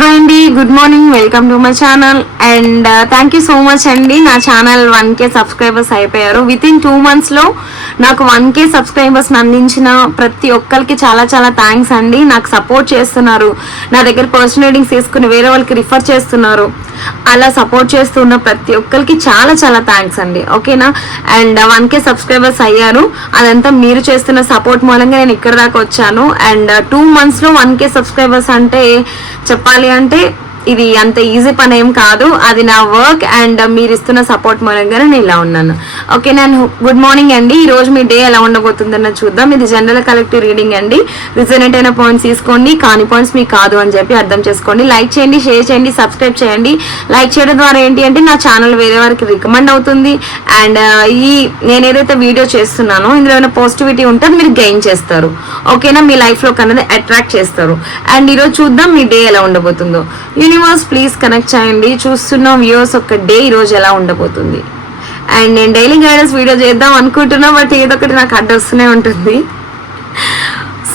Hi అండి, good morning. Welcome to my channel and thank you so much అండి. నా channel 1K subscribers అయిపోయారు. With in 2 monthsలో నాకు 1K సబ్స్క్రైబర్స్ని అందించిన ప్రతి ఒక్కరికి చాలా చాలా థ్యాంక్స్ అండి. నాకు సపోర్ట్ చేస్తున్నారు, నా దగ్గర పర్సనల్ రీడింగ్స్ తీసుకుని వేరే వాళ్ళకి రిఫర్ చేస్తున్నారు. అలా సపోర్ట్ చేస్తున్న ప్రతి ఒక్కరికి చాలా చాలా థ్యాంక్స్ అండి. ఓకేనా? అండ్ 1K సబ్స్క్రైబర్స్ అయ్యారు. అదంతా మీరు చేస్తున్న సపోర్ట్ మూలంగా నేను ఇక్కడ దాకా వచ్చాను. అండ్ 2 monthsలో 1K సబ్స్క్రైబర్స్ అంటే చెప్పాలి అంటే ఇది అంత ఈజీ పని ఏం కాదు. అది నా వర్క్ అండ్ మీరు ఇస్తున్న సపోర్ట్ మూలంగానే నేను ఇలా ఉన్నాను. ఓకే, నేను గుడ్ మార్నింగ్ అండి. ఈ రోజు మీ డే ఎలా ఉండబోతుందన్న చూద్దాం. ఇది జనరల్ కలెక్టివ్ రీడింగ్ అండి. రిజనేట్ అయిన పాయింట్స్ తీసుకోండి, కాని పాయింట్స్ మీకు కాదు అని చెప్పి అర్థం చేసుకోండి. లైక్ చేయండి, షేర్ చేయండి, సబ్స్క్రైబ్ చేయండి. లైక్ చేయడం ద్వారా ఏంటి అంటే నా ఛానల్ వేరే వారికి రికమెండ్ అవుతుంది. అండ్ నేను ఏదైతే వీడియో చేస్తున్నానో ఇందులో ఏమైనా పాజిటివిటీ ఉంటే మీరు గెయిన్ చేస్తారు. ఓకేనా? మీ లైఫ్లో కన్నది అట్రాక్ట్ చేస్తారు. అండ్ ఈరోజు చూద్దాం మీ డే ఎలా ఉండబోతుందో. యూనివర్స్ ప్లీజ్ కనెక్ట్ చేయండి. చూస్తున్న వ్యూవర్స్ ఒక డే ఈరోజు ఎలా ఉండబోతుంది. అండ్ నేను డైలీ గైడెన్స్ వీడియో చేద్దాం అనుకుంటున్నా, బట్ ఏదో ఒకటి నాకు అడ్డొస్తూనే ఉంటుంది.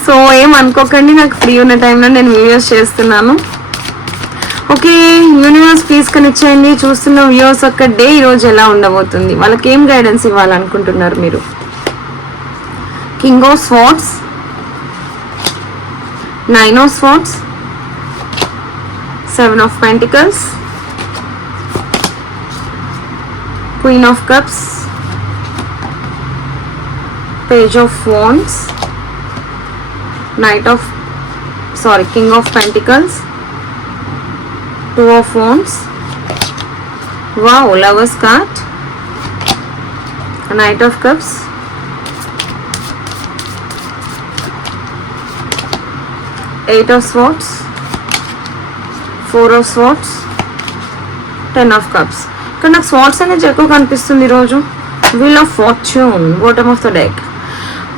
సో ఏం అనుకోకండి, నాకు ఫ్రీ ఉన్న టైంలో నేను వీడియోస్ చేస్తున్నాను. ఓకే, యూనివర్స్ ప్లీజ్ కనెక్ట్ చేయండి. చూస్తున్న వ్యూవర్స్ ఒక డే ఈరోజు ఎలా ఉండబోతుంది, వాళ్ళకి ఏం గైడెన్స్ ఇవ్వాలనుకుంటున్నారు మీరు. King of swords, 9 of swords, 7 of pentacles, queen of cups, page of wands, king of pentacles, 2 of wands, wow, lovers card, knight of cups, Eight of swords, 4 of swords, 10 of cups. ఇక్కడ నాకు swords అనేది ఎక్కువ కనిపిస్తుంది ఈరోజు. Wheel of fortune, bottom of the deck.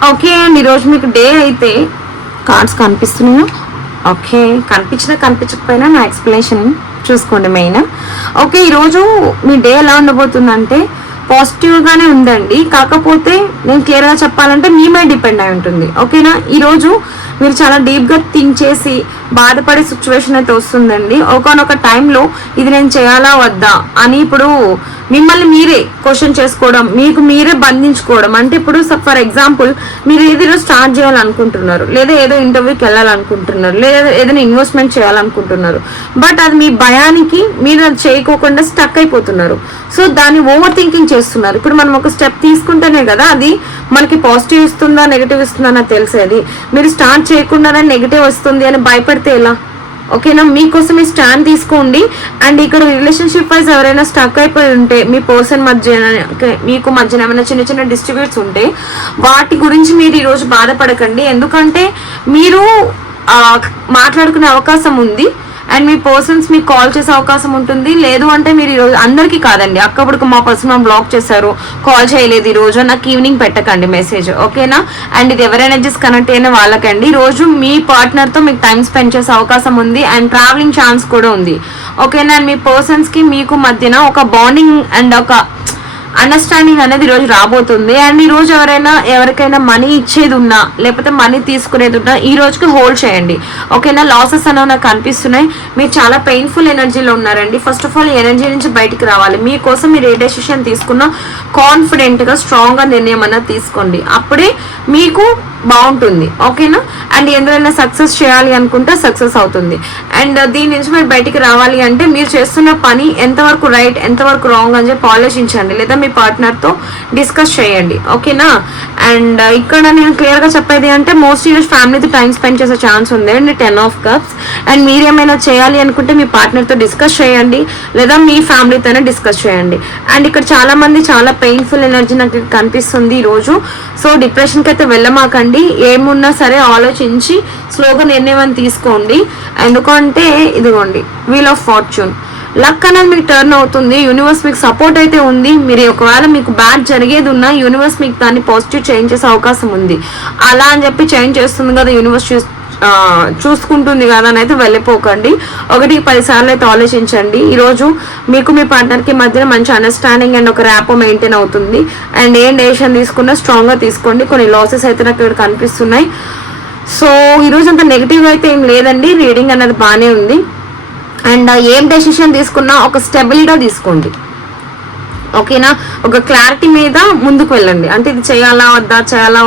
Okay and ఈరోజు మీకు day అయితే cards కనిపిస్తున్నాయా? ఓకే, కనిపించకపోయినా నా ఎక్స్ప్లెనేషన్ చూసుకోండి మెయిన్. ఓకే, ఈరోజు మీ డే ఎలా ఉండబోతుందంటే పాజిటివ్గానే ఉందండి. కాకపోతే నేను క్లియర్గా చెప్పాలంటే మీ మీద డిపెండ్ అయి ఉంటుంది. ఓకేనా? ఈరోజు మీరు చాలా డీప్గా థింక్ చేసి బాధపడే సిచ్యువేషన్ అయితే వస్తుందండి. ఒకనొక టైంలో ఇది నేను చేయాలా వద్దా అని ఇప్పుడు మిమ్మల్ని మీరే క్వశ్చన్ చేసుకోవడం, మీకు మీరే బంధించుకోవడం. అంటే ఇప్పుడు ఫర్ ఎగ్జాంపుల్ మీరు ఏదో స్టార్ట్ చేయాలనుకుంటున్నారు, లేదా ఏదో ఇంటర్వ్యూకి వెళ్ళాలనుకుంటున్నారు, లేదా ఏదైనా ఇన్వెస్ట్మెంట్ చేయాలనుకుంటున్నారు. బట్ అది మీ భయానికి మీరు అది చేయకోకుండా స్టక్ అయిపోతున్నారు. సో దాన్ని ఓవర్ థింకింగ్ చేస్తున్నారు. ఇప్పుడు మనం ఒక స్టెప్ తీసుకుంటేనే కదా అది మనకి పాజిటివ్ ఇస్తుందా నెగిటివ్ ఇస్తుందా అని తెలిసేది. మీరు స్టార్ట్ చేయకుండానే నెగిటివ్ వస్తుంది అని భయపడితే ఎలా? ఓకేనా? మీకోసం ఈ స్టాండ్ తీసుకోండి. అండ్ ఇక్కడ రిలేషన్షిప్ వైజ్ ఎవరైనా స్టక్ అయిపోయి ఉంటే మీ పర్సన్ మీకు మధ్యన ఏమైనా చిన్న చిన్న డిస్ట్రిబ్యూట్స్ ఉంటే వాటి గురించి మీరు ఈరోజు బాధపడకండి. ఎందుకంటే మీరు మాట్లాడుకునే అవకాశం ఉంది అండ్ మీ పర్సన్స్ మీకు కాల్ చేసే అవకాశం ఉంటుంది. లేదు అంటే మీరు ఈరోజు అందరికీ కాదండి, అక్కడికి మా పర్సన్ బ్లాక్ చేశారు, కాల్ చేయలేదు ఈరోజు, నాకు ఈవినింగ్ పెట్టకండి మెసేజ్. ఓకేనా? అండ్ ఇది ఎవరి ఎనర్జీస్ కనెక్ట్ అయిన వాళ్ళకండి. ఈరోజు మీ పార్ట్నర్తో మీకు టైం స్పెండ్ చేసే అవకాశం ఉంది అండ్ ట్రావెలింగ్ ఛాన్స్ కూడా ఉంది. ఓకేనా? అండ్ మీ పర్సన్స్కి మీకు మధ్యన ఒక బాండింగ్ అండ్ ఒక అండర్స్టాండింగ్ అనేది ఈరోజు రాబోతుంది. అండ్ ఈ రోజు ఎవరికైనా మనీ ఇచ్చేది ఉన్నా లేకపోతే మనీ తీసుకునేది ఉన్నా ఈ రోజుకి హోల్డ్ చేయండి. ఓకేనా? లాసెస్ అనేవి నాకు కనిపిస్తున్నాయి. మీరు చాలా పెయిన్ఫుల్ ఎనర్జీలో ఉన్నారండి. ఫస్ట్ ఆఫ్ ఆల్ ఈ ఎనర్జీ నుంచి బయటికి రావాలి. మీకోసం మీరు ఏ డెసిషన్ తీసుకున్నా కాన్ఫిడెంట్గా స్ట్రాంగ్గా నిర్ణయం అన్నది తీసుకోండి. అప్పుడే మీకు బాగుంటుంది. ఓకేనా? అండ్ ఎందులో సక్సెస్ చేయాలి అనుకుంటే సక్సెస్ అవుతుంది. అండ్ దీని నుంచి మీరు బయటికి రావాలి అంటే మీరు చేస్తున్న పని ఎంతవరకు రైట్ ఎంతవరకు రాంగ్ అని చెప్పి ఆలోచించండి, లేదా మీ పార్ట్నర్తో డిస్కస్ చేయండి. ఓకేనా? అండ్ ఇక్కడ నేను క్లియర్గా చెప్పేది అంటే మోస్ట్లీ ఈరోజు ఫ్యామిలీతో టైం స్పెండ్ చేసే ఛాన్స్ ఉంది అండ్ 10 of cups. అండ్ మీరేమైనా చేయాలి అనుకుంటే మీ పార్ట్నర్తో డిస్కస్ చేయండి, లేదా మీ ఫ్యామిలీతోనే డిస్కస్ చేయండి. అండ్ ఇక్కడ చాలా మంది చాలా పెయిన్ఫుల్ ఎనర్జీ నాకు కనిపిస్తుంది ఈరోజు. సో డిప్రెషన్కి అయితే వెళ్ళమాకండి. ఏమున్నా సరే ఆలోచించి స్లోగా నిర్ణయం తీసుకోండి. ఎందుకంటే ఇదిగోండి వీల్ ఆఫ్ ఫార్చ్యూన్, లక్ అనేది మీకు టర్న్ అవుతుంది. యూనివర్స్ మీకు సపోర్ట్ అయితే ఉంది. మీరు ఒకవేళ మీకు బ్యాడ్ జరిగేది ఉన్నా యూనివర్స్ మీకు దాన్ని పాజిటివ్ చేంజ్ చేసే అవకాశం ఉంది. అలా అని చెప్పి చేంజ్ చేస్తుంది కదా యూనివర్స్, చూసుకుంటుంది కదా అని అయితే వెళ్ళిపోకండి. 1-10 సార్లు అయితే ఆలోచించండి. ఈరోజు మీకు మీ పార్ట్నర్కి మధ్యన మంచి అండర్స్టాండింగ్ అండ్ ఒక ర్యాపో మెయింటైన్ అవుతుంది. అండ్ ఏం డెసిషన్ తీసుకున్నా స్ట్రాంగ్గా తీసుకోండి. కొన్ని లాసెస్ అయితే నాకు ఇక్కడ కనిపిస్తున్నాయి. సో ఈరోజు అంత నెగిటివ్ అయితే ఏం లేదండి. రీడింగ్ అనేది బాగానే ఉంది. అండ్ ఏం డెసిషన్ తీసుకున్నా ఒక స్టెబిలిటీగా తీసుకోండి, ఓకేనా. ఒక క్లారిటీ మీద ముందుకు వెళ్ళండి. అంటే ఇది చేయాలా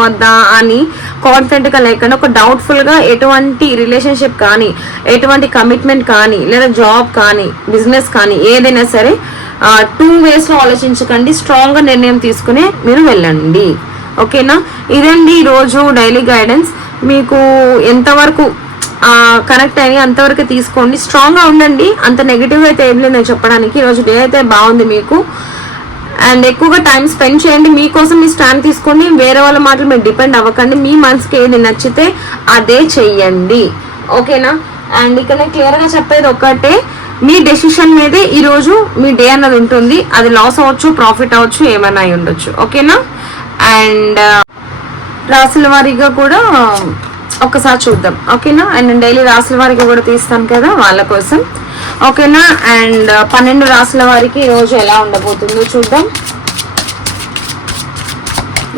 వద్దా అని కాన్ఫిడెంట్గా లేకుండా ఒక డౌట్ఫుల్గా ఎటువంటి రిలేషన్షిప్ కానీ, ఎటువంటి కమిట్మెంట్ కానీ, లేదా జాబ్ కానీ, బిజినెస్ కానీ ఏదైనా సరే 2 వేస్లో ఆలోచించకండి. స్ట్రాంగ్గా నిర్ణయం తీసుకుని మీరు వెళ్ళండి, ఓకేనా. ఇదండి ఈరోజు డైలీ గైడెన్స్. మీకు ఎంతవరకు కనెక్ట్ అయ్యి అంతవరకు తీసుకోండి. స్ట్రాంగ్గా ఉండండి. అంత నెగిటివ్ అయితే ఏం లేదు నేను చెప్పడానికి. ఈరోజు డే అయితే బాగుంది మీకు. అండ్ ఎక్కువగా టైం స్పెండ్ చేయండి. మీకోసం మీ స్టాండ్ తీసుకోండి. వేరే వాళ్ళ మాటలు మీరు డిపెండ్ అవ్వకండి. మీ మనసుకి ఏది నచ్చితే అదే చెయ్యండి, ఓకేనా. అండ్ ఇక్కడ క్లియర్గా చెప్పేది ఒకటే, మీ డెసిషన్ మీదే ఈరోజు మీ డే అన్నది ఉంటుంది. అది లాస్ అవ్వచ్చు, ప్రాఫిట్ అవ్వచ్చు, ఏమైనా అయి ఉండొచ్చు, ఓకేనా. అండ్ రాసుల వారీగా కూడా ఒకసారి చూద్దాం, ఓకేనా. అండ్ నేను డైలీ రాసుల వారికి కూడా తీస్తాను కదా వాళ్ళ కోసం, ఓకేనా. అండ్ 12 రాసుల వారికి ఈరోజు ఎలా ఉండబోతుందో చూద్దాం.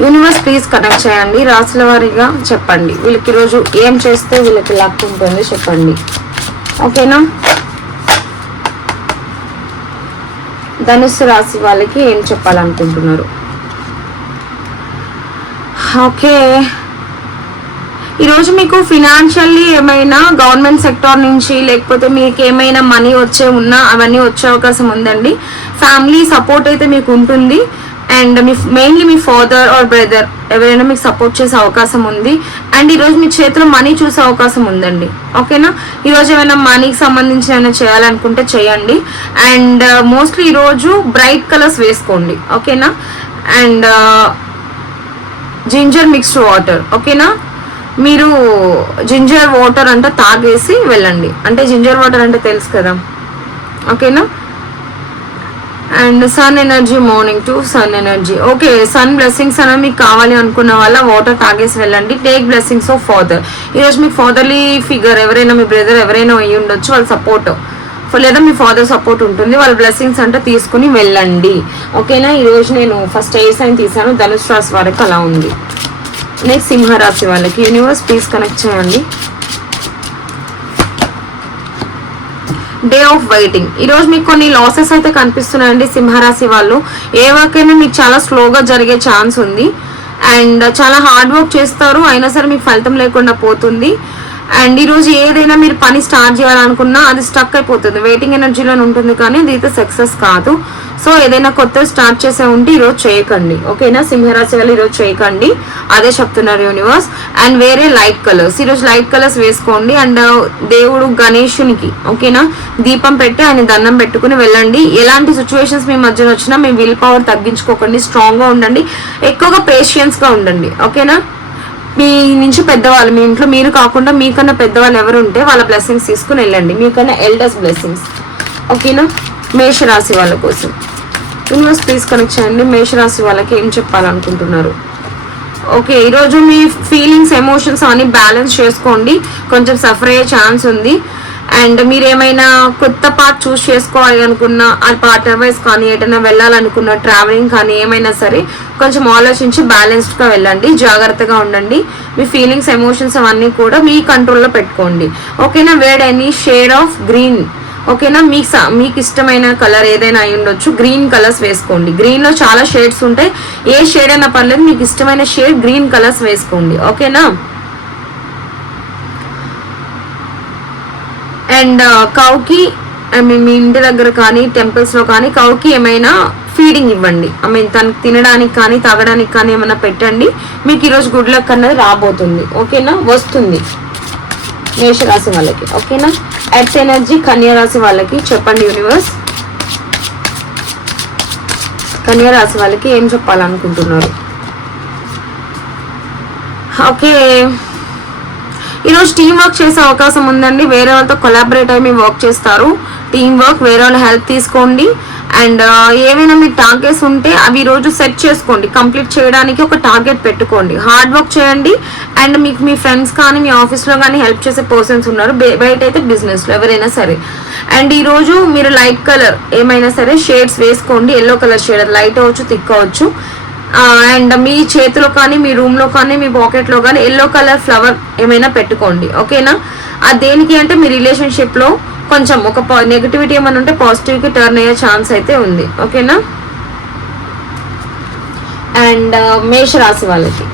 యూనివర్స్ ప్లీజ్ కనెక్ట్ చేయండి. రాసుల వారిగా చెప్పండి, వీళ్ళకి ఈరోజు ఏం చేస్తే వీళ్ళకి లక్ ఉంటుంది చెప్పండి, ఓకేనా. ధనుస్సు రాశి వాళ్ళకి ఏం చెప్పాలనుకుంటున్నారు? ఓకే, ఈరోజు మీకు ఫినాన్షియల్లీ ఏమైనా గవర్నమెంట్ సెక్టార్ నుంచి లేకపోతే మీకు ఏమైనా మనీ ఉన్నా అవన్నీ వచ్చే అవకాశం ఉందండి. ఫ్యామిలీ సపోర్ట్ అయితే మీకు ఉంటుంది. అండ్ మెయిన్లీ మీ ఫాదర్ ఆర్ బ్రదర్ ఎవరైనా మీకు సపోర్ట్ చేసే అవకాశం ఉంది. అండ్ ఈరోజు మీ చేతిలో మనీ చూసే అవకాశం ఉందండి, ఓకేనా. ఈరోజు ఏమైనా మనీకి సంబంధించి ఏమైనా చేయాలనుకుంటే చేయండి. అండ్ మోస్ట్లీ ఈరోజు బ్రైట్ కలర్స్ వేసుకోండి, ఓకేనా. అండ్ జింజర్ మిక్స్డ్ వాటర్, ఓకేనా. మీరు జింజర్ వాటర్ అంటే తాగేసి వెళ్ళండి. అంటే జింజర్ వాటర్ అంటే తెలుసు కదా, ఓకేనా. And sun energy, morning to sun energy. Okay, sun blessings అనేవి మీకు కావాలి అనుకున్న వాళ్ళ వాటర్ తాగేసి వెళ్ళండి. Take blessings of father. ఈరోజు మీకు ఫాదర్లీ ఫిగర్ ఎవరైనా, మీ బ్రదర్ ఎవరైనా అయ్యి ఉండొచ్చు, వాళ్ళ సపోర్ట్ లేదా మీ ఫాదర్ సపోర్ట్ ఉంటుంది. వాళ్ళ బ్లెస్సింగ్స్ అంటే తీసుకుని వెళ్ళండి, ఓకేనా. ఈరోజు నేను ఫస్ట్ ఏ సైన్ తీసాను, ధనుసు రాశి వరకు అలా ఉంది. నెక్స్ట్ సింహరాశి వాళ్ళకి యూనివర్స్ ప్లీజ్ కనెక్ట్ చేయండి. Day of waiting. ఈరోజు మీకు కొన్ని లాసెస్ అయితే కనిపిస్తున్నాయండి సింహరాశి వాళ్ళు. ఏ వర్క్ అయినా మీకు చాలా స్లోగా జరిగే ఛాన్స్ ఉంది. అండ్ చాలా హార్డ్ వర్క్ చేస్తారు, అయినా సరే మీకు ఫలితం లేకుండా పోతుంది. అండ్ ఈరోజు ఏదైనా మీరు పని స్టార్ట్ చేయాలనుకున్నా అది స్టక్ అయిపోతుంది, వెయిటింగ్ ఎనర్జీలో ఉంటుంది, కానీ అది అయితే సక్సెస్ కాదు. సో ఏదైనా కొత్త స్టార్ట్ చేసే ఉంటే ఈరోజు చేయకండి, ఓకేనా. సింహరాశి వాళ్ళు ఈరోజు చేయకండి, అదే చెప్తున్నారు యూనివర్స్. అండ్ వేరే లైట్ కలర్స్, ఈరోజు లైట్ కలర్స్ వేసుకోండి. అండ్ దేవుడు గణేషునికి, ఓకేనా, దీపం పెట్టి ఆయన దండం పెట్టుకుని వెళ్ళండి. ఎలాంటి సిచ్యువేషన్స్ మీ మధ్యన వచ్చినా మీ విల్ పవర్ తగ్గించుకోకండి, స్ట్రాంగ్గా ఉండండి, ఎక్కువగా పేషియన్స్గా ఉండండి, ఓకేనా. మీ నుంచి పెద్దవాళ్ళు, మీ ఇంట్లో మీరు కాకుండా మీకన్నా పెద్దవాళ్ళు ఎవరు ఉంటే వాళ్ళ బ్లెస్సింగ్స్ తీసుకుని వెళ్ళండి, మీకన్నా ఎల్డర్స్ బ్లెస్సింగ్స్, ఓకేనా. మేషరాశి వాళ్ళ కోసం యూనివర్స్ ప్లీజ్ కనెక్ట్ చేయండి. మేషరాశి వాళ్ళకి ఏం చెప్పాలనుకుంటున్నారు? ఓకే, ఈరోజు మీ ఫీలింగ్స్, ఎమోషన్స్ అన్ని బ్యాలెన్స్ చేసుకోండి, కొంచెం సఫర్ అయ్యే ఛాన్స్ ఉంది. అండ్ మీరు ఏమైనా కొత్త పార్ట్ చూస్ చేసుకోవాలి అనుకున్నా, ఆ పార్ట్నర్ వైజ్ కానీ, ఎటైనా వెళ్ళాలనుకున్న ట్రావెలింగ్ కానీ ఏమైనా సరే కొంచెం ఆలోచించి బ్యాలెన్స్డ్గా వెళ్ళండి, జాగ్రత్తగా ఉండండి. మీ ఫీలింగ్స్, ఎమోషన్స్ అవన్నీ కూడా మీ కంట్రోల్లో పెట్టుకోండి, ఓకేనా. Wade any shade of green, ఓకేనా. మీకు ఇష్టమైన కలర్ ఏదైనా అయి ఉండొచ్చు, గ్రీన్ కలర్స్ వేసుకోండి. గ్రీన్లో చాలా షేడ్స్ ఉంటాయి, ఏ షేడ్ అయినా పర్లేదు, మీకు ఇష్టమైన షేడ్ గ్రీన్ కలర్స్ వేసుకోండి, ఓకేనా. అండ్ కౌకి మీ ఇంటి దగ్గర కానీ టెంపుల్స్లో కానీ కౌకి ఏమైనా ఫీడింగ్ ఇవ్వండి. తనకు తినడానికి కానీ తాగడానికి కానీ ఏమైనా పెట్టండి. మీకు ఈరోజు గుడ్ లక్ అన్నది రాబోతుంది, ఓకేనా, వస్తుంది మేషరాశి వాళ్ళకి, ఓకేనా. ఎర్త్ ఎనర్జీ కన్యా రాశి వాళ్ళకి చెప్పండి యూనివర్స్. కన్యా రాశి వాళ్ళకి ఏం చెప్పాలనుకుంటున్నారు? ఓకే, ఈరోజు టీం వర్క్ చేసే అవకాశం ఉందండి. వేరే వాళ్ళతో కొలాబరేట్ అయ్యి మీరు వర్క్ చేస్తారు, టీం వర్క్, వేరే వాళ్ళ హెల్ప్ తీసుకోండి. అండ్ ఏమైనా మీ టార్గెట్స్ ఉంటే అవి ఈరోజు సెట్ చేసుకోండి, కంప్లీట్ చేయడానికి ఒక టార్గెట్ పెట్టుకోండి, హార్డ్ వర్క్ చేయండి. అండ్ మీకు మీ ఫ్రెండ్స్ కానీ మీ ఆఫీస్లో కానీ హెల్ప్ చేసే పర్సన్స్ ఉన్నారు, బయట అయితే బిజినెస్లో ఎవరైనా సరే. అండ్ ఈరోజు మీరు లైట్ కలర్ ఏమైనా సరే షేడ్స్ వేసుకోండి, ఎల్లో కలర్ షేడ్, లైట్ అవ్వచ్చు, థిక్ అవ్వచ్చు. అండ్ మీ చేతిలో కానీ, మీ రూమ్లో కానీ, మీ పాకెట్లో కానీ ఎల్లో కలర్ ఫ్లవర్ ఏమైనా పెట్టుకోండి, ఓకేనా. అది దేనికి అంటే మీ రిలేషన్షిప్లో కొంచెం ఒక నెగిటివిటీ ఏమైనా ఉంటే పాజిటివ్కి టర్న్ అయ్యే ఛాన్స్ అయితే ఉంది. ఓకేనా. అండ్ మేషరాశి వాళ్ళకి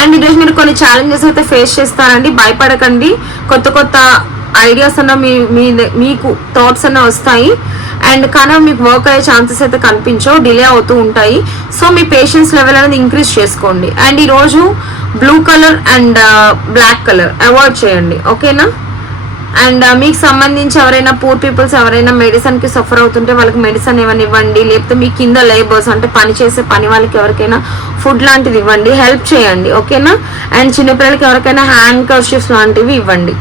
అండ్ ఈరోజు మీరు కొన్ని ఛాలెంజెస్ అయితే ఫేస్ చేస్తారండి. భయపడకండి. కొత్త కొత్త ఐడియాస్ అన్న మీకు థాట్స్ అన్న వస్తాయి. అండ్ కానీ మీకు వర్క్ అయ్యే ఛాన్సెస్ అయితే కనిపించవు, డిలే అవుతూ ఉంటాయి. సో మీ పేషెన్స్ లెవెల్ అనేది ఇంక్రీజ్ చేసుకోండి. అండ్ ఈరోజు blue colour and black colour avoid చేయండి. ఓకేనా. అండ్ మీకు సంబంధించి ఎవరైనా పూర్ పీపుల్స్ ఎవరైనా మెడిసిన్కి సఫర్ అవుతుంటే వాళ్ళకి మెడిసిన్ ఏమైనా ఇవ్వండి. లేకపోతే మీ కింద లేబర్స్ అంటే పని చేసే పని వాళ్ళకి ఎవరికైనా ఫుడ్ లాంటిది ఇవ్వండి, హెల్ప్ చేయండి. ఓకేనా. అండ్ చిన్నపిల్లలకి ఎవరికైనా హ్యాండ్ కర్షిప్స్ లాంటివి ఇవ్వండి.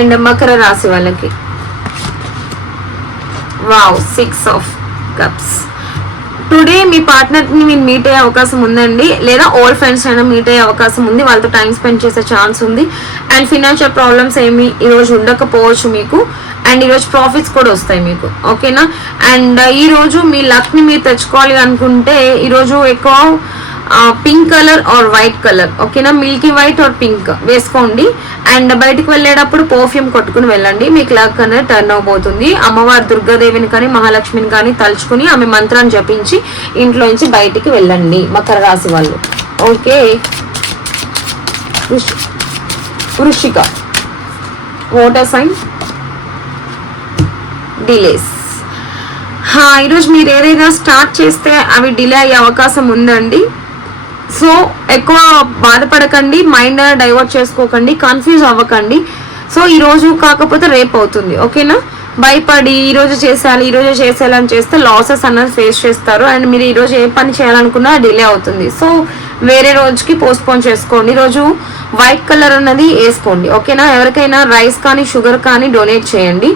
అండ్ మకర రాశి వాళ్ళకి వావ్ 6 of cups. టుడే మీ పార్ట్నర్ని మీరు మీట్ అయ్యే అవకాశం ఉందండి, లేదా ఓల్డ్ ఫ్రెండ్స్ అయినా మీట్ అయ్యే అవకాశం ఉంది. వాళ్ళతో టైం స్పెండ్ చేసే ఛాన్స్ ఉంది. అండ్ ఫినాన్షియల్ ప్రాబ్లమ్స్ ఏమి ఈరోజు ఉండకపోవచ్చు మీకు. అండ్ ఈరోజు ప్రాఫిట్స్ కూడా వస్తాయి మీకు. ఓకేనా. అండ్ ఈరోజు మీ లక్ని మీరు తెచ్చుకోవాలి అనుకుంటే ఈరోజు ఎక్కువ pink colour or white colour. ఓకేనా. మిల్కీ వైట్ ఆర్ పింక్ వేసుకోండి. అండ్ బయటకు వెళ్ళేటప్పుడు పర్ఫ్యూమ్ కొట్టుకుని వెళ్ళండి. మీకు లక్ అనేది టర్న్ అవబోతుంది. అమ్మవారు దుర్గాదేవిని కానీ మహాలక్ష్మిని కానీ తలుచుకుని ఆమె మంత్రాన్ని జపించి ఇంట్లో నుంచి బయటికి వెళ్ళండి మకర రాశి వాళ్ళు. ఓకే. వృశ్చిక వాటర్ సైన్ డిలేస్. ఈరోజు మీరు ఏదైనా స్టార్ట్ చేస్తే అవి డిలే అయ్యే అవకాశం ఉందండి. సో ఎక్కువ బాధపడకండి, మైండ్ డైవర్ట్ చేసుకోకండి, కన్ఫ్యూజ్ అవ్వకండి. సో ఈరోజు కాకపోతే రేపు అవుతుంది. ఓకేనా. భయపడి ఈరోజు చేసేయాలని చేస్తే లాసెస్ అన్నది ఫేస్ చేస్తారు. అండ్ మీరు ఈరోజు ఏ పని చేయాలనుకున్నా డిలే అవుతుంది. సో వేరే రోజుకి పోస్ట్పోన్ చేసుకోండి. ఈరోజు వైట్ కలర్ అన్నది వేసుకోండి. ఓకేనా. ఎవరికైనా రైస్ కానీ షుగర్ కానీ డొనేట్ చేయండి,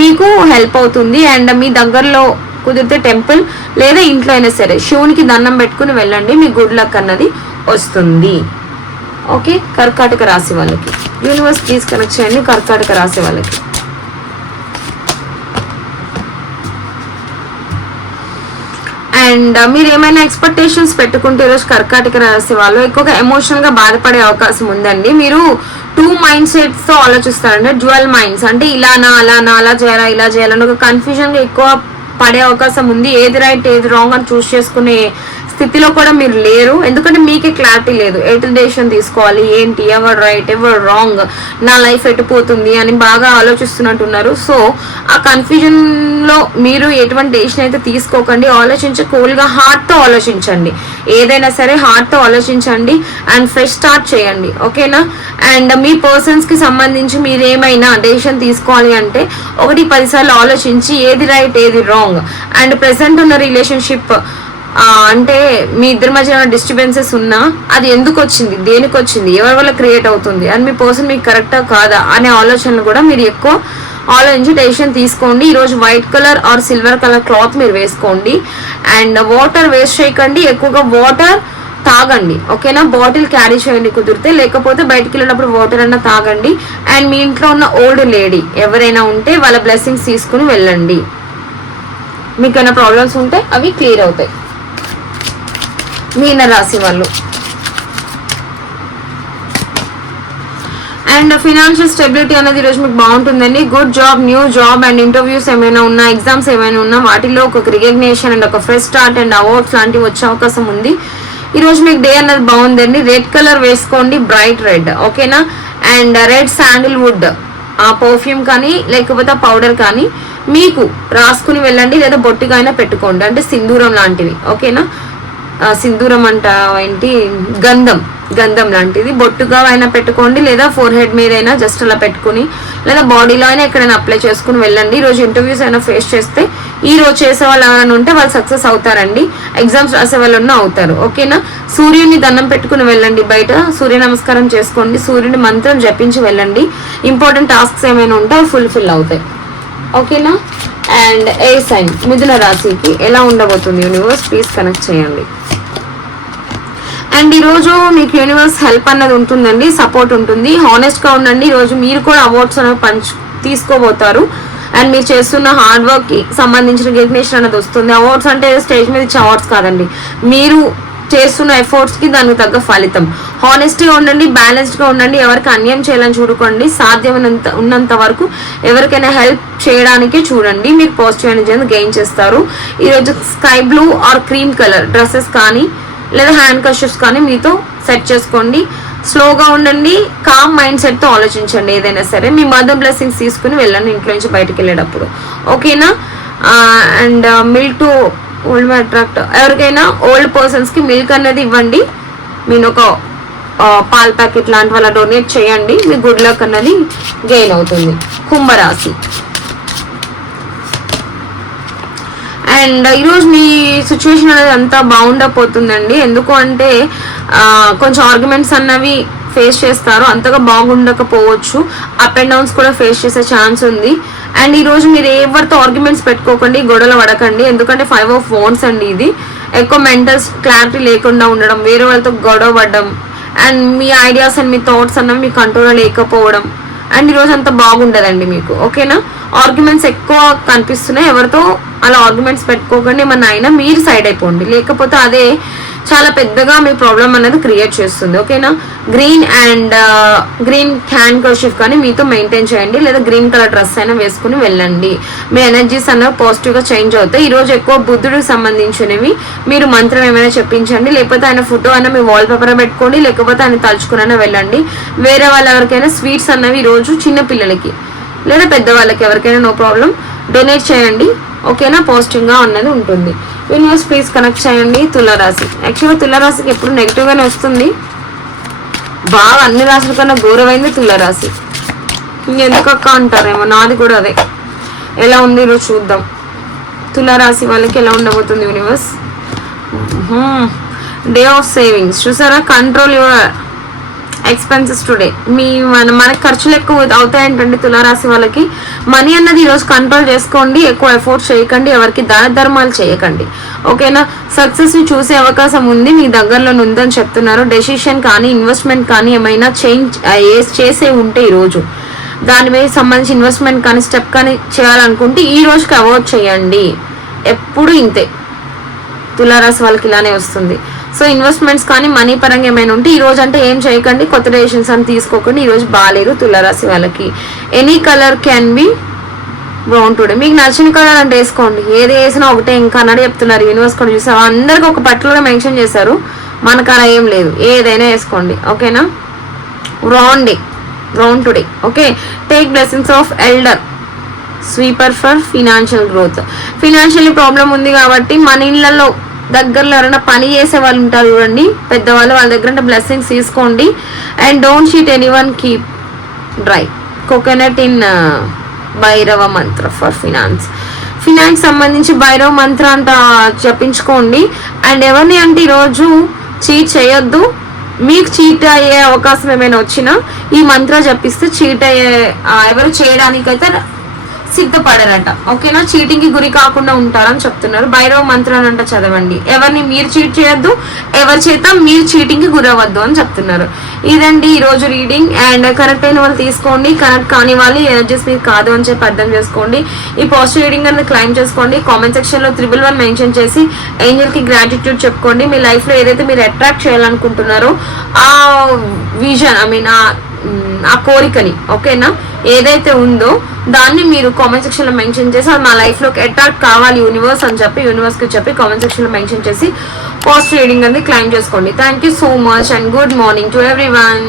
మీకు హెల్ప్ అవుతుంది. అండ్ మీ దగ్గరలో కుదిరితే టెంపుల్ లేదా ఇంట్లో అయినా సరే శివునికి దండం పెట్టుకుని వెళ్ళండి, మీ గుడ్ లక్ అన్నది వస్తుంది. ఓకే. కర్కాటక రాశి వాళ్ళకి యూనివర్స్ ప్లీజ్ కనెక్ట్ చేయండి. కర్కాటక రాశి వాళ్ళకి అండ్ మీరు ఏమైనా ఎక్స్పెక్టేషన్స్ పెట్టుకుంటే ఈరోజు కర్కాటక రాశి వాళ్ళు ఎక్కువగా ఎమోషనల్ గా బాధపడే అవకాశం ఉందండి. మీరు 2 మైండ్ సెట్స్ తో ఆలోచిస్తారంటే డ్యువల్ మైండ్స్, అంటే అలా చేయాలా ఇలా చేయాలని ఒక కన్ఫ్యూజన్ గా ఎక్కువ పడే అవకాశం ఉంది. ఏది రైట్ ఏది రాంగ్ అని చూస్ చేసుకునే స్థితిలో కూడా మీరు లేరు. ఎందుకంటే మీకే క్లారిటీ లేదు, ఎటు డెసిషన్ తీసుకోవాలి, ఏంటి, ఎవరు రైట్ ఎవరు రాంగ్, నా లైఫ్ ఎటుపోతుంది అని బాగా ఆలోచిస్తున్నట్టున్నారు. సో ఆ కన్ఫ్యూజన్లో మీరు ఎటువంటి డెసిషన్ అయితే తీసుకోకండి. ఆలోచించి కూల్గా హార్ట్తో ఆలోచించండి. ఏదైనా సరే హార్ట్తో ఆలోచించండి అండ్ ఫ్రెష్ స్టార్ట్ చేయండి. ఓకేనా. అండ్ మీ పర్సన్స్కి సంబంధించి మీరు ఏమైనా డెసిషన్ తీసుకోవాలి అంటే 1-10 సార్లు ఆలోచించి ఏది రైట్ ఏది రాంగ్. అండ్ ప్రెసెంట్ ఉన్న రిలేషన్షిప్ అంటే మీ ఇద్దరి మధ్య డిస్టర్బెన్సెస్ ఉన్నా అది ఎందుకు వచ్చింది, దేనికి వచ్చింది, ఎవరి వల్ల క్రియేట్ అవుతుంది అని మీ పర్సన్ మీకు కరెక్టా కాదా అనే ఆలోచనలు కూడా మీరు ఎక్కువ ఆలోచించి డెసిషన్ తీసుకోండి. ఈరోజు white colour or silver colour cloth మీరు వేసుకోండి. అండ్ వాటర్ వేస్ట్ చేయకండి, ఎక్కువగా వాటర్ తాగండి. ఓకేనా. బాటిల్ క్యారీ చేయండి కుదిరితే, లేకపోతే బయటికి వెళ్ళినప్పుడు వాటర్ అన్నా తాగండి. అండ్ మీ ఇంట్లో ఉన్న ఓల్డ్ లేడీ ఎవరైనా ఉంటే వాళ్ళ బ్లెస్సింగ్స్ తీసుకుని వెళ్ళండి. మీకు ఏమైనా ప్రాబ్లమ్స్ ఉంటే అవి క్లియర్ అవుతాయి. మీన రాశి వాళ్ళు అండ్ ఫినాన్షియల్ స్టెబిలిటీ అనేది ఈరోజు మీకు బాగుంటుందండి. Good job, new job and interviews ఏమైనా ఉన్నా, ఎగ్జామ్స్ ఏమైనా ఉన్నా వాటిలో ఒక రికగ్నేషన్ అండ్ ఒక ఫ్రెష్ స్టార్ట్ అండ్ అవార్డ్స్ లాంటివి వచ్చే అవకాశం ఉంది. ఈరోజు మీకు డే అనేది బాగుందండి. రెడ్ కలర్ వేసుకోండి, బ్రైట్ రెడ్. ఓకేనా. అండ్ రెడ్ శాండిల్వుడ్ ఆ పర్ఫ్యూమ్ కానీ లేకపోతే పౌడర్ కానీ మీకు రాసుకుని వెళ్ళండి, లేదా బొట్టిగా అయినా పెట్టుకోండి, అంటే సింధూరం లాంటివి. ఓకేనా. సింధూరం అంట ఏంటి, గంధం లాంటిది బొట్టుగా అయినా పెట్టుకోండి, లేదా ఫోర్ హెడ్ మీద అయినా జస్ట్ అలా పెట్టుకుని, లేదా బాడీలో అయినా ఎక్కడైనా అప్లై చేసుకుని వెళ్ళండి. ఈరోజు ఇంటర్వ్యూస్ అయినా ఫేస్ చేస్తే ఈ రోజు చేసే వాళ్ళు ఎవరైనా ఉంటే వాళ్ళు సక్సెస్ అవుతారండి. ఎగ్జామ్స్ రాసే వాళ్ళు ఉన్న అవుతారు. ఓకేనా. సూర్యుడిని దండం పెట్టుకుని వెళ్ళండి, బయట సూర్య నమస్కారం చేసుకోండి, సూర్యుని మంత్రం జపించి వెళ్ళండి. ఇంపార్టెంట్ టాస్క్స్ ఏమైనా ఉంటే అవి ఫుల్ఫిల్ అవుతాయి. ఓకేనా. అండ్ ఏ సైన్ మిథున రాశికి ఎలా ఉండబోతుంది యూనివర్స్ ప్లీజ్ కనెక్ట్ చేయండి. అండ్ ఈరోజు మీకు యూనివర్స్ హెల్ప్ అన్నది ఉంటుందండి, సపోర్ట్ ఉంటుంది. హానెస్ట్గా ఉండండి. ఈరోజు మీరు కూడా అవార్డ్స్ అనేవి తీసుకోబోతారు. అండ్ మీరు చేస్తున్న హార్డ్ వర్క్కి సంబంధించిన రికగ్నిషన్ అనేది వస్తుంది. అవార్డ్స్ అంటే స్టేజ్ మీద ఇచ్చే అవార్డ్స్ కాదండి, మీరు చేస్తున్న ఎఫర్ట్స్కి దానికి తగ్గ ఫలితం. హానెస్ట్గా ఉండండి, బ్యాలెన్స్డ్గా ఉండండి, ఎవరికి అన్యాయం చేయాలని చూడుకోండి, సాధ్యమైనంత ఉన్నంత వరకు ఎవరికైనా హెల్ప్ చేయడానికే చూడండి. మీరు పాజిటివ్ ఎనర్జీని గెయిన్ చేస్తారు. ఈరోజు sky blue or cream colour dresses కానీ లేదా హ్యాండ్ కర్షిప్స్ కానీ మీతో సెట్ చేసుకోండి. స్లోగా ఉండండి, కామ్ మైండ్ సెట్తో ఆలోచించండి. ఏదైనా సరే మీ మదర్ బ్లెస్సింగ్స్ తీసుకుని వెళ్ళండి ఇంట్లో నుంచి బయటకు వెళ్ళేటప్పుడు, ఓకేనా. And milk to old attract, ఎవరికైనా ఓల్డ్ పర్సన్స్కి మిల్క్ అనేది ఇవ్వండి. మీరు ఒక పాల ప్యాకెట్ లాంటి వాళ్ళ డొనేట్ చేయండి, మీ గుడ్ లక్ అన్నది గెయిన్ అవుతుంది. కుంభరాశి. అండ్ ఈరోజు మీ సిచ్యువేషన్ అనేది అంతా బాగుండకపోతుందండి. ఎందుకు అంటే కొంచెం ఆర్గ్యుమెంట్స్ అన్నవి ఫేస్ చేస్తారు, అంతగా బాగుండకపోవచ్చు. అప్ అండ్ డౌన్స్ కూడా ఫేస్ చేసే ఛాన్స్ ఉంది. అండ్ ఈరోజు మీరు ఎవరితో ఆర్గ్యుమెంట్స్ పెట్టుకోకండి, గొడవలు పడకండి. ఎందుకంటే 5 of Wands అండి. ఇది ఎక్కువ మెంటల్ క్లారిటీ లేకుండా ఉండడం, వేరే వాళ్ళతో గొడవ పడడం, and me ideas and me thoughts అన్నవి మీ కంట్రోల్లో లేకపోవడం. అండ్ ఈరోజు అంత బాగుండదండి మీకు, ఓకేనా. ఆర్గ్యుమెంట్స్ ఎక్కువ కనిపిస్తున్నాయి, ఎవరితో అలా ఆర్గ్యుమెంట్స్ పెట్టుకోకండి. ఏమన్నా అయినా మీరు సైడ్ అయిపోండి, లేకపోతే అదే చాలా పెద్దగా మీ ప్రాబ్లం అనేది క్రియేట్ చేస్తుంది, ఓకేనా. గ్రీన్ అండ్ గ్రీన్ హ్యాండ్ కర్షిఫ్ కానీ మీతో మెయింటైన్ చేయండి, లేదా గ్రీన్ కలర్ డ్రెస్ అయినా వేసుకుని వెళ్ళండి. మీ ఎనర్జీస్ అనేవి పాజిటివ్గా చేంజ్ అవుతాయి. ఈరోజు ఎక్కువ బుద్ధుడికి సంబంధించినవి మీరు మంత్రం ఏమైనా చెప్పించండి, లేకపోతే ఆయన ఫోటో అయినా మీ వాల్ పేపర్ పెట్టుకోండి, లేకపోతే ఆయన తలుచుకునైనా వెళ్ళండి. వేరే వాళ్ళ ఎవరికైనా స్వీట్స్ అన్నవి ఈరోజు చిన్న పిల్లలకి లేదా పెద్దవాళ్ళకి ఎవరికైనా నో ప్రాబ్లం డొనేట్ చేయండి, ఓకేనా. పాజిటివ్గా అన్నది ఉంటుంది. యూనివర్స్ ప్లీజ్ కనెక్ట్ చేయండి. తులారాశి. యాక్చువల్గా తులారాశికి ఎప్పుడు నెగిటివ్గానే వస్తుంది, బాగా అన్ని రాశుల కన్నా ఘోరమైంది తులారాశి. ఇంకెందుకక్క అంటారేమో, నాది కూడా అదే. ఎలా ఉంది ఈరోజు చూద్దాం. తులారాశి వాళ్ళకి ఎలా ఉండబోతుంది యూనివర్స్. డే ఆఫ్ సేవింగ్స్ చూసారా. Control your expenses today. మనకి ఖర్చులు ఎక్కువ అవుతాయంటండి తులారాశి వాళ్ళకి. మనీ అన్నది ఈరోజు కంట్రోల్ చేసుకోండి, ఎక్కువ ఎఫోర్ట్ చేయకండి, ఎవరికి దాన ధర్మాలు చేయకండి, ఓకేనా. సక్సెస్ ని చూసే అవకాశం ఉంది, మీ దగ్గరలో ఉందని చెప్తున్నారు. డెసిషన్ కానీ ఇన్వెస్ట్మెంట్ కానీ ఏమైనా చేసే ఉంటే ఈరోజు దాని మీద సంబంధించి ఇన్వెస్ట్మెంట్ కానీ స్టెప్ కానీ చేయాలనుకుంటే ఈ రోజుకి అవాయిడ్ చేయండి. ఎప్పుడు ఇంతే తులారాశి వాళ్ళకి ఇలానే వస్తుంది. సో ఇన్వెస్ట్మెంట్స్ కానీ మనీ పరంగా ఏమైనా ఉంటే ఈ రోజు అంటే ఏం చేయకండి, కొత్త డెసిషన్స్ అని తీసుకోకండి. ఈరోజు బాగాలేదు తులారాశి వాళ్ళకి. Any colour can be brown today. మీకు నచ్చిన కలర్ అంటే వేసుకోండి, ఏది వేసినా ఒకటే. ఇంకా అన్నట్టు చెప్తున్నారు యూనివర్స్ కూడా చూసారు, అందరికి ఒక పర్టికులర్ మెన్షన్ చేశారు, మనకు అలా ఏం లేదు, ఏదైనా వేసుకోండి, ఓకేనా. Brown day, brown today, okay. Take blessings of elder sweeper for financial growth. Financially problem ఉంది కాబట్టి మన ఇళ్లలో దగ్గరలో ఎవరైనా పని చేసే వాళ్ళు ఉంటారు చూడండి, పెద్దవాళ్ళు, వాళ్ళ దగ్గర బ్లెస్సింగ్స్ తీసుకోండి. And don't sheet anyone, keep dry coconut in Bhairava Mantra for finance సంబంధించి భైరవ మంత్ర అంట జపించుకోండి. అండ్ ఎవరిని అంటే ఈరోజు చీట్ చేయొద్దు. మీకు చీట్ అయ్యే అవకాశం ఏమైనా వచ్చినా ఈ మంత్ర జపిస్తే చీట్ అయ్యే ఎవరు చేయడానికైతే సిద్ధపడరట, ఓకేనా. చీటింగ్ కి గురి కాకుండా ఉంటారని చెప్తున్నారు. భైరవ మంత్రాన్ని అంట చదవండి. ఎవరిని మీరు చీట్ చేయొద్దు, ఎవరి చేత మీరు చీటింగ్ కి గురవద్దు అని చెప్తున్నారు. ఇదండి ఈ రోజు రీడింగ్. అండ్ కరెక్ట్ అయిన వాళ్ళు తీసుకోండి, కరెక్ట్ కాని వాళ్ళు ఎనర్జీస్ మీకు కాదు అని చెప్పి అర్థం చేసుకోండి. ఈ పాజిటివ్ రీడింగ్ అనేది క్లైమ్ చేసుకోండి. కామెంట్ సెక్షన్ లో 111 మెన్షన్ చేసి ఏంజల్ కి గ్రాటిట్యూడ్ చెప్పుకోండి. మీ లైఫ్ లో ఏదైతే మీరు అట్రాక్ట్ చేయాలనుకుంటున్నారో ఆ విజన్, ఆ కోరికని, ఓకేనా, ఏదైతే ఉందో దాన్ని మీరు కామెంట్ సెక్షన్ లో మెన్షన్ చేసి అది మా లైఫ్ లోకి అట్రాక్ట్ కావాలి యూనివర్స్ అని చెప్పి యూనివర్స్ కి చెప్పి కామెంట్ సెక్షన్ లో మెన్షన్ చేసి పాజిటివ్ రీడింగ్ అనేది క్లైమ్ చేసుకోండి. Thank you so much and good morning to everyone.